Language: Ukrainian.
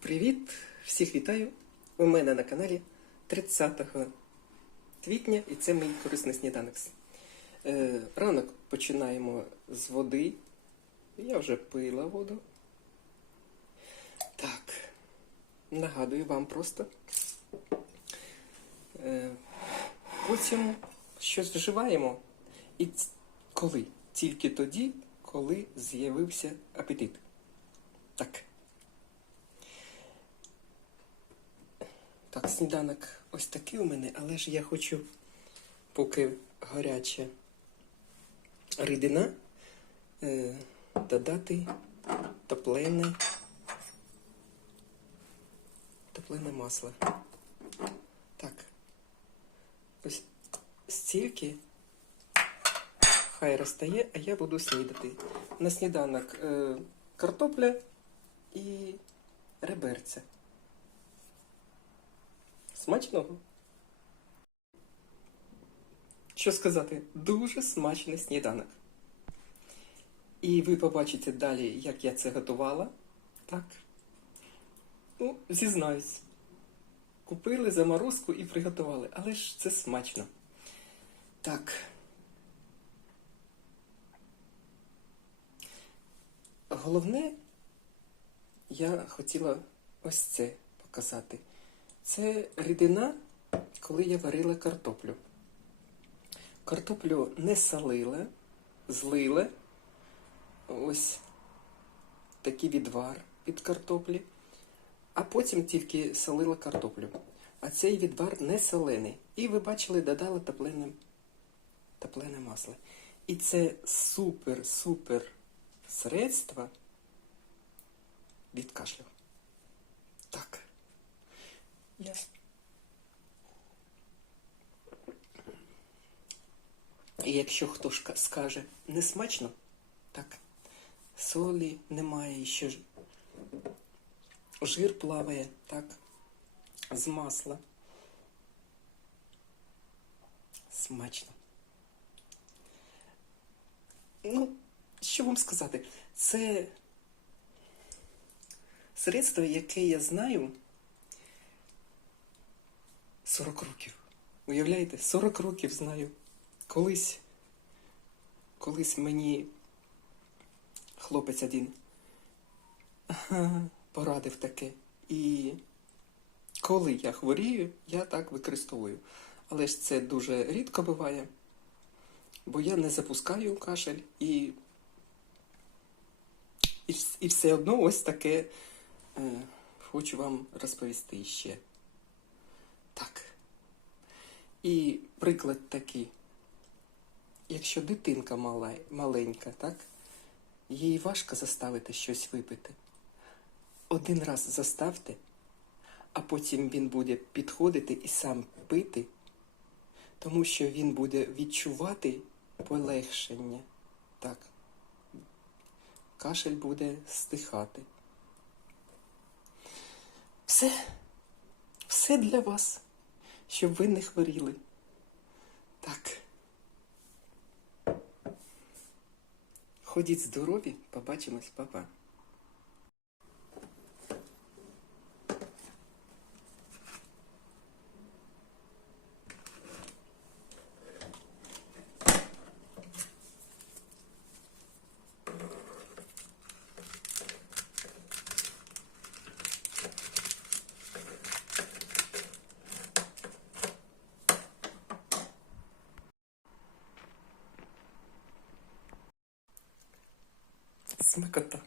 Привіт! Всіх вітаю! У мене на каналі 30 квітня і це мій корисний сніданок. Е, ранок починаємо з води. Я вже пила воду. Так, нагадую вам просто. Е, потім щось вживаємо. І коли? Тільки тоді, коли з'явився апетит. Так. Так, сніданок ось такий у мене, але ж я хочу, поки гаряча рідина, е, додати топлене, топлене масло. Так. Ось стільки хай розтає, а я буду снідати. На сніданок е, картопля і реберця. Смачного. Що сказати, дуже смачний сніданок. І ви побачите далі, як я це готувала. Так. Ну, зізнаюсь. Купили заморозку і приготували, але ж це смачно. Так. Головне, я хотіла ось це показати. Це рідина, коли я варила картоплю. Картоплю не солила, злила. Ось такий відвар від картоплі, а потім тільки солила картоплю. А цей відвар не солений. І ви бачили, додала топлене, топлене масло. І це супер-супер средство від кашлю. Ясно. І якщо хто ж скаже не смачно, так, солі немає, ще жир плаває, так, з масла. Смачно. Ну, що вам сказати? Це средство, яке я знаю 40 років. Уявляєте, 40 років знаю. Колись, колись мені хлопець один порадив таке. І коли я хворію, я так використовую. Але ж це дуже рідко буває, бо я не запускаю кашель і, і, і все одно ось таке е, хочу вам розповісти ще. І приклад такий. Якщо дитинка мала, маленька, так? Їй важко заставити щось випити. Один раз заставте, а потім він буде підходити і сам пити, тому що він буде відчувати полегшення. Так. Кашель буде стихати. Все, все для вас щоб ви не хворіли. Так. Ходіть здорові, побачимось, папа. なかった